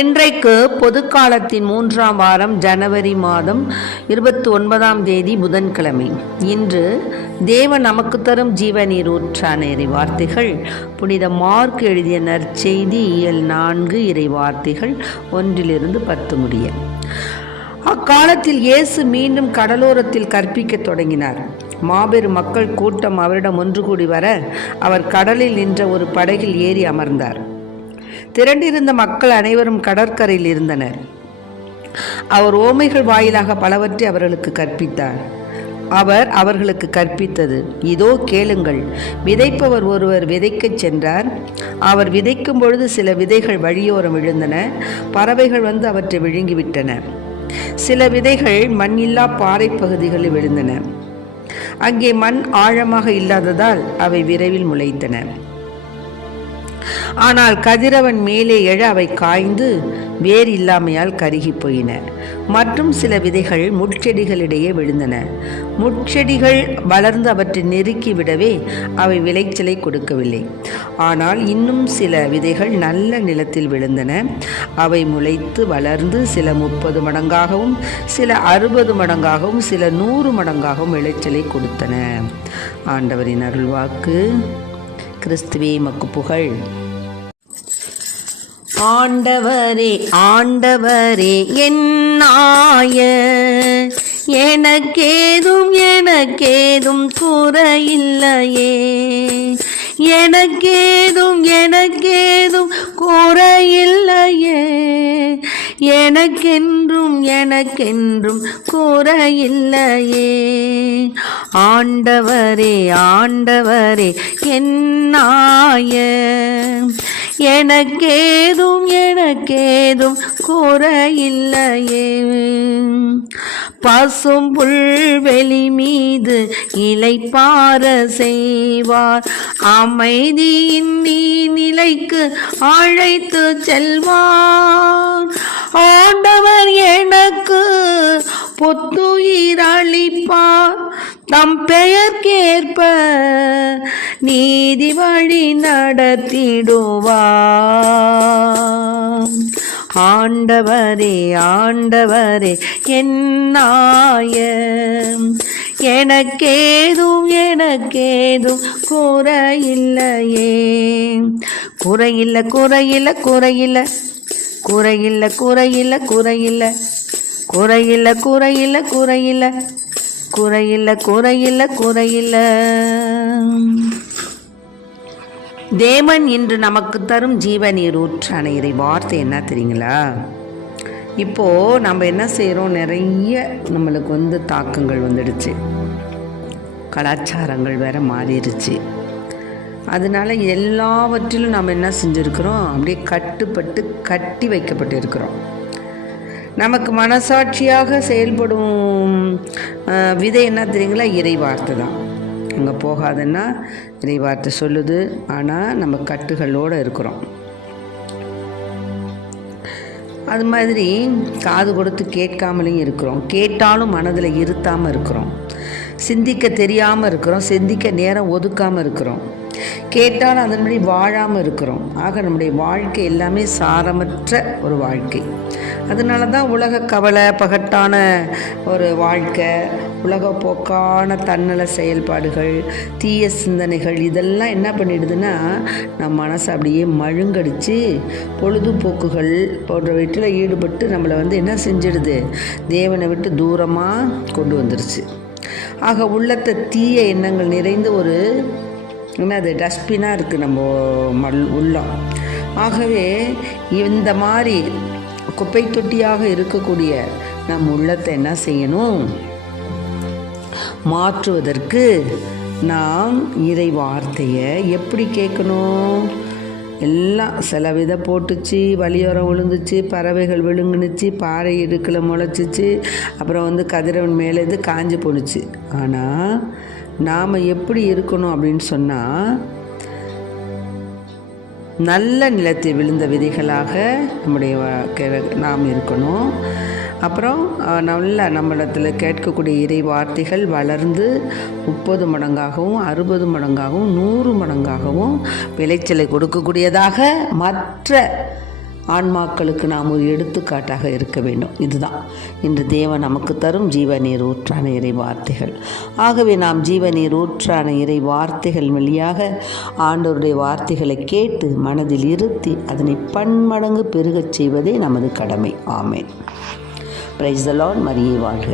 இன்றைக்கு பொதுக்காலத்தின் 3ஆம் வாரம் ஜனவரி மாதம் 29ஆம் தேதி புதன்கிழமை. இன்று தேவன் நமக்கு தரும் ஜீவநீர் ஊற்றான இறை வார்த்தைகள் புனித மார்க் எழுதிய நற்செய்தி இயல் 4 இறை வார்த்தைகள் 1-10 முடிய. அக்காலத்தில் இயேசு மீண்டும் கடலோரத்தில் கற்பிக்கத் தொடங்கினார். மாபெரும் மக்கள் கூட்டம் அவரிடம் ஒன்று கூடி வர அவர் கடலில் நின்ற ஒரு படகில் ஏறி அமர்ந்தார். திரண்டிருந்த மக்கள் அனைவரும் கடற்கரையில் இருந்தனர். அவர் ஓமைகள் வாயிலாக பலவற்றை அவர்களுக்கு கற்பித்தார். அவர் அவர்களுக்கு கற்பித்தது, இதோ கேளுங்கள். விதைப்பவர் ஒருவர் விதைக்கச் சென்றார். அவர் விதைக்கும் பொழுது சில விதைகள் வழியோரம் விழுந்தன. பறவைகள் வந்து அவற்றை விழுங்கிவிட்டன. சில விதைகள் மண்ணில்லா பாறை பகுதிகளில் விழுந்தன. அங்கே மண் ஆழமாக இல்லாததால் அவை விரைவில் முளைத்தன. ஆனால் கதிரவன் மேலே எழ அவை காய்ந்து வேர் இல்லாமையால் கருகி போயின. மற்றும் சில விதைகள் முட்செடிகளிடையே விழுந்தன. முட்செடிகள் வளர்ந்து அவற்றை நெருக்கி விடவே அவை விளைச்சலை கொடுக்கவில்லை. ஆனால் இன்னும் சில விதைகள் நல்ல நிலத்தில் விழுந்தன. அவை முளைத்து வளர்ந்து சில 30 மடங்காகவும் சில 60 மடங்காகவும் சில 100 மடங்காகவும் விளைச்சலை கொடுத்தன. ஆண்டவரின் அருள்வாக்கு. கிறிஸ்துவே மக்கு புகழ். ஆண்டவரே ஆண்டவரே என்னாய எனக்கேதும் குறையில்லையே. எனக்கேதும் குறையில்லையே. எனக்கென்றும் குறையில்லையே. ஆண்டவரே ஆண்டவரே என்னாய எனக்கேதும் குறையில்லையே. பசும் புல்வெளி மீது இளைப்பாற செய்வார். அமைதியின் நிலைக்கு அழைத்து செல்வார். ஆண்டவர் எனக்கு புத்துயிர் அளிப்பார். தம் பெயர்க்கேற்ப நீதி வழி நடத்திடுவார். ஆண்டவரே ஆண்டவரே என்னாய எனக்கேதும் குறையில்லையே. குறையில்லை குறையில்லை குறையில்லை குறையில்லை குறையில்லை குறையில்லை குறையில்லை குறையில்லை குறையில்லை குறையில்லை குறையில்லை குறையில்லை. தேவன் இன்று நமக்கு தரும் ஜீவநீர் ஊற்றான இறை வார்த்தை என்ன தெரியுங்களா? இப்போது நம்ம என்ன செய்கிறோம், நிறைய நம்மளுக்கு தாக்கங்கள் வந்துடுச்சு. கலாச்சாரங்கள் வேற மாறிடுச்சு. அதனால எல்லாவற்றிலும் நம்ம என்ன செஞ்சுருக்கிறோம், அப்படியே கட்டி வைக்கப்பட்டு இருக்கிறோம். நமக்கு மனசாட்சியாக செயல்படும் விதை என்ன தெரியுங்களா? இறை வார்த்தை தான். அங்கே போகாதுன்னா இறை வார்த்தை சொல்லுது. ஆனால் நம்ம கட்டுகளோடு இருக்கிறோம். அது மாதிரி காது கொடுத்து கேட்காமலையும் இருக்கிறோம். கேட்டாலும் மனதில் இருத்தாமல் இருக்கிறோம். சிந்திக்க தெரியாமல் இருக்கிறோம். சிந்திக்க நேரம் ஒதுக்காமல் இருக்கிறோம். கேட்டாலும் அதன்படி வாழாமல் இருக்கிறோம். ஆக நம்முடைய வாழ்க்கை எல்லாமே சாரமற்ற ஒரு வாழ்க்கை. அதனால தான் உலக கவலை, பகட்டான ஒரு வாழ்க்கை, உலக போக்கான தன்னல செயல்பாடுகள், தீய சிந்தனைகள் இதெல்லாம் என்ன பண்ணிடுதுன்னா நம்ம மனசை அப்படியே மழுங்கடிச்சு பொழுதுபோக்குகள் போன்றவற்றில் ஈடுபட்டு நம்மளை என்ன செஞ்சிடுது, தேவனை விட்டு தூரமாக கொண்டு வந்துருச்சு. ஆக உள்ளத்தை தீய எண்ணங்கள் நிறைந்து ஒரு அது டஸ்ட்பினாக இருக்குது நம்ம உள்ளம். ஆகவே இந்த மாதிரி குப்பை தொட்டியாக இருக்கக்கூடிய நம் உள்ளத்தை என்ன செய்யணும், மாற்றுவதற்கு நாம் இறை வார்த்தையை எப்படி கேட்கணும்? எல்லாம் சில விதை போட்டுச்சு, வழியோரம் விழுந்துச்சு, பறவைகள் விழுங்குனுச்சு, பாறை இடுக்கில் முளைச்சிச்சு, அப்புறம் கதிரவன் மேலேருந்து காஞ்சி போணுச்சு. ஆனால் நாம் எப்படி இருக்கணும் அப்படின்னு சொன்னால், நல்ல நிலத்தில் விழுந்த விதைகளாக நாம் இருக்கணும். அப்புறம் நல்ல நம்மிடத்தில் கேட்கக்கூடிய இறை வார்த்தைகள் வளர்ந்து 30 மடங்காகவும் 60 மடங்காகவும் 100 மடங்காகவும் விளைச்சலை கொடுக்கக்கூடியதாக மற்ற ஆன்மாக்களுக்கு நாம் ஒரு எடுத்துக்காட்டாக இருக்க வேண்டும். இதுதான் இன்று தேவன் நமக்கு தரும் ஜீவநீர் ஊற்றான இறை வார்த்தைகள். ஆகவே நாம் ஜீவநீர் ஊற்றான இறை வார்த்தைகள் வழியாக ஆண்டவருடைய வார்த்தைகளை கேட்டு மனதில் இருத்தி அதனை பன்மடங்கு பெருகச் செய்வதே நமது கடமை. ஆமென். Praise the Lord. மரியே வாழ்க.